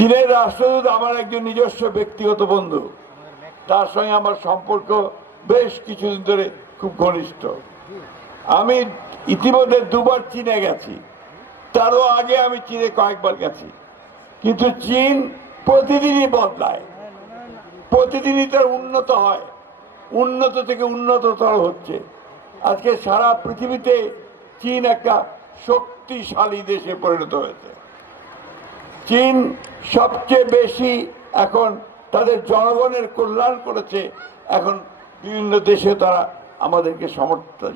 চীনের রাষ্ট্রদূত আমার একজন নিজস্ব ব্যক্তিগত বন্ধু, তার সঙ্গে আমার সম্পর্ক বেশ কিছুদিন ধরে খুব ঘনিষ্ঠ। আমি ইতিমধ্যে দুবার চীনে গেছি, তারও আগে আমি চীনে কয়েকবার গেছি, কিন্তু চীন প্রতিদিনই বদলায়, প্রতিদিনই তার উন্নত হয়, উন্নত থেকে উন্নততর হচ্ছে। আজকে সারা পৃথিবীতে চীন একটা শক্তিশালী দেশে পরিণত হয়েছে। চীন সবচেয়ে বেশি এখন তাদের জনগণের কল্যাণ করেছে। এখন বিভিন্ন দেশে তারা আমাদেরকে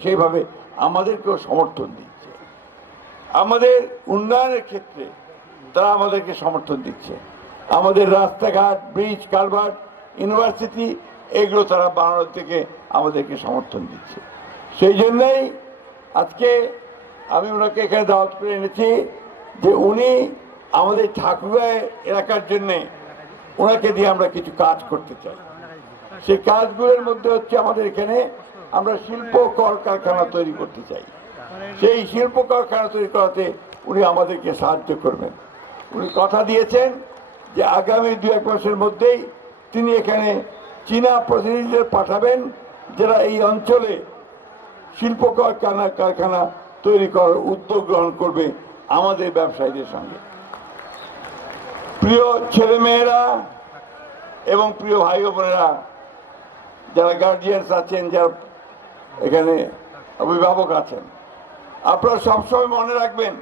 সেইভাবে আমাদেরকেও সমর্থন দিচ্ছে। আমাদের উন্নয়নের ক্ষেত্রে তারা আমাদেরকে সমর্থন দিচ্ছে। আমাদের রাস্তাঘাট, ব্রিজ, কালভার্ট, ইউনিভার্সিটি এগুলো তারা বানানোর থেকে আমাদেরকে সমর্থন দিচ্ছে। সেই জন্যই আজকে আমি ওনাকে এখানে দাওয়াত করে এনেছি যে উনি আমাদের ঠাকুরগাঁও এলাকার জন্যে ওনাকে দিয়ে আমরা কিছু কাজ করতে চাই। সেই কাজগুলোর মধ্যে হচ্ছে আমাদের এখানে আমরা শিল্প কলকারখানা তৈরি করতে চাই। সেই শিল্প কলকারখানা তৈরি করাতে উনি আমাদেরকে সাহায্য করবেন। উনি কথা দিয়েছেন যে আগামী 2-1 মাসের মধ্যেই তিনি এখানে চীনা প্রতিনিধিদের পাঠাবেন, যারা এই অঞ্চলে শিল্প কারখানা তৈরি করার উদ্যোগ গ্রহণ করবে আমাদের ব্যবসায়ীদের সঙ্গে। প্রিয় ছেলেমেয়েরা এবং প্রিয় ভাই বোনেরা, যারা গার্জিয়ানস আছেন, যারা এখানে অভিভাবক আছেন, আপনারা সবসময় মনে রাখবেন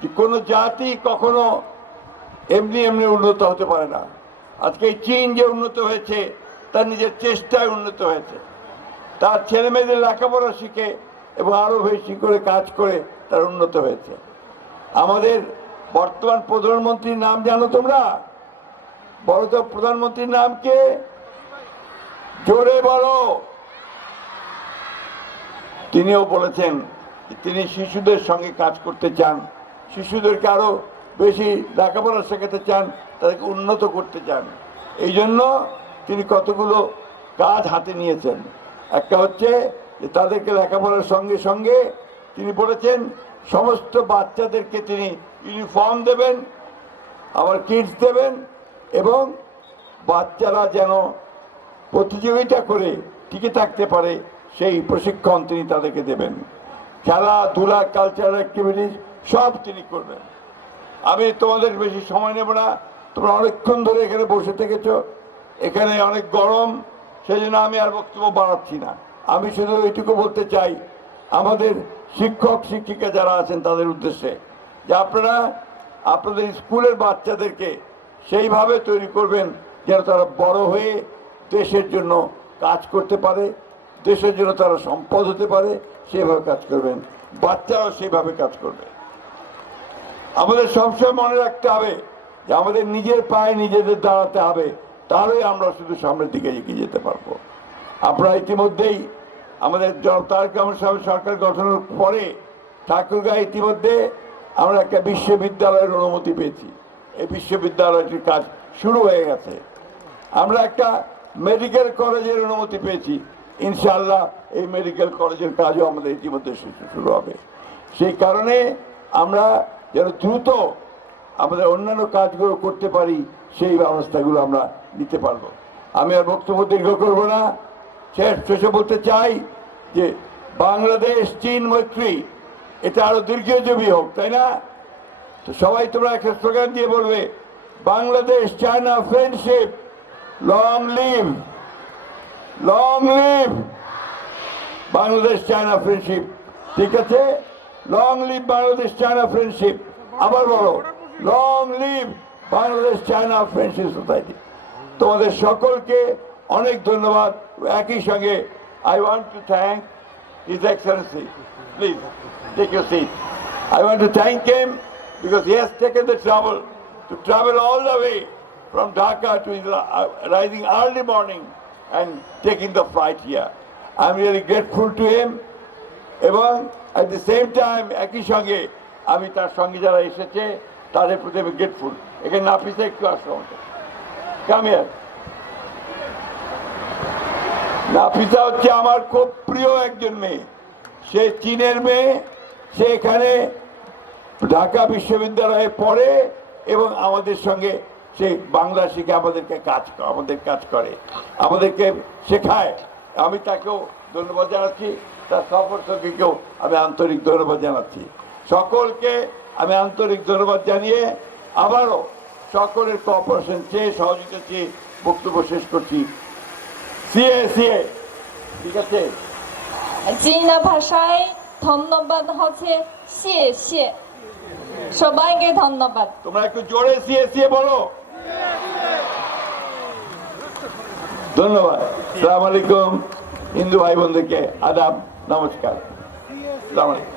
যে কোনো জাতি কখনো এমনি এমনি উন্নত হতে পারে না। আজকে এই চীন যে উন্নত হয়েছে তার নিজের চেষ্টায় উন্নত হয়েছে। তার ছেলে মেয়েদের লেখাপড়া শিখে এবং আরো বেশি করে কাজ করে তার উন্নত হয়েছে। আমাদের বর্তমান প্রধানমন্ত্রীর নাম জানো তোমরা? বলো তো, প্রধানমন্ত্রীর নাম কে? জোরে বলো। তিনিও বলেছেন তিনি শিশুদের সঙ্গে কাজ করতে চান, শিশুদেরকে আরো বেশি লেখাপড়া শেখাতে চান, তাদেরকে উন্নত করতে চান। এই জন্য তিনি কতগুলো কাজ হাতে নিয়েছেন। একটা হচ্ছে যে তাদেরকে লেখাপড়ার সঙ্গে সঙ্গে তিনি বলেছেন সমস্ত বাচ্চাদেরকে তিনি ইউনিফর্ম দেবেন, আবার কিটস দেবেন, এবং বাচ্চারা যেন প্রতিযোগিতা করে টিকে থাকতে পারে সেই প্রশিক্ষণ তিনি তাদেরকে দেবেন। খেলাধুলা, কালচারাল অ্যাক্টিভিটিস সব তিনি করবেন। আমি তোমাদের বেশি সময় নেব না, তোমরা অনেকক্ষণ ধরে এখানে বসে থেকেছ, এখানে অনেক গরম, সেই জন্য আমি আর বক্তব্য বাড়াচ্ছি না। আমি শুধু এইটুকু বলতে চাই আমাদের শিক্ষক শিক্ষিকা যারা আছেন তাদের উদ্দেশ্যে যে আপনারা আপনাদের স্কুলের বাচ্চাদেরকে সেইভাবে তৈরি করবেন যেন তারা বড় হয়ে দেশের জন্য কাজ করতে পারে, দেশের জন্য তারা সম্পদ হতে পারে, সেভাবে কাজ করবেন, বাচ্চারাও সেইভাবে কাজ করবে। আমাদের সবসময় মনে রাখতে হবে যে আমাদের নিজের পায়ে নিজেদের দাঁড়াতে হবে, তাহলেই আমরা শুধু সামনের দিকে এগিয়ে যেতে পারবো। আপনারা ইতিমধ্যেই আমাদের তারেক রহমান সাহেবের সরকার গঠনের পরে ঠাকুরগাঁও ইতিমধ্যে আমরা একটা বিশ্ববিদ্যালয়ের অনুমতি পেয়েছি। এই বিশ্ববিদ্যালয়টির কাজ শুরু হয়ে গেছে। আমরা একটা মেডিকেল কলেজের অনুমতি পেয়েছি। ইনশাআল্লাহ এই মেডিকেল কলেজের কাজও আমাদের ইতিমধ্যে শুরু হবে। সেই কারণে আমরা যেন দ্রুত আমাদের অন্যান্য কাজগুলো করতে পারি, সেই ব্যবস্থাগুলো আমরা নিতে পারবো। আমি আর বক্তব্য দীর্ঘ করব না, শেষে বলতে চাই যে বাংলাদেশ চীন মৈত্রী এটা আরো দীর্ঘজীবী হোক, তাই না? তো সবাই তোমরা একটা স্লোগান দিয়ে বলবে, Bangladesh China friendship long live, long live Bangladesh China friendship. ঠিক আছে, long live Bangladesh China friendship. আবার বলো, long live Bangladesh China friendship society. তোমাদের সকলকে অনেক ধন্যবাদ। একই সঙ্গে I want to thank His Excellency. Please take your seat. I want to thank him because he has taken the trouble to travel all the way from Dhaka to rising early morning and taking the flight here. I'm really grateful to him. এবং at the same time একই সঙ্গে আমি তার সঙ্গে যারা এসেছে তাদের প্রতি আমি গ্রেটফুল। এখানে নাফিসা একটু আসো আমাদের, কাম হিয়ার। নাফিসা হচ্ছে আমার খুব প্রিয় একজন মেয়ে, সে চীনের মেয়ে, সে এখানে ঢাকা বিশ্ববিদ্যালয়ে পড়ে এবং আমাদের সঙ্গে সে বাংলা শিখে আমাদের কাজ করে, আমাদেরকে শেখায়। আমি তাকেও ধন্যবাদ জানাচ্ছি, তার সফর সঙ্গীকেও আমি আন্তরিক ধন্যবাদ জানাচ্ছি। সকলকে আমি আন্তরিক ধন্যবাদ জানিয়ে আবারও সকলের কোঅপারেশন চেয়ে, সহযোগিতা চেয়ে বক্তব্য শেষ করছি। সিএ ঠিক আছে। চীনা ভাষায় ধন্যবাদ হচ্ছে শিয়ে। সবাইকে ধন্যবাদ। তোমরা একটু জোরে সিএ বলো। ধন্যবাদ। আসসালামু আলাইকুম। হিন্দু ভাই বোনদেরকে আদাব, নমস্কার। আসসালামু আলাইকুম।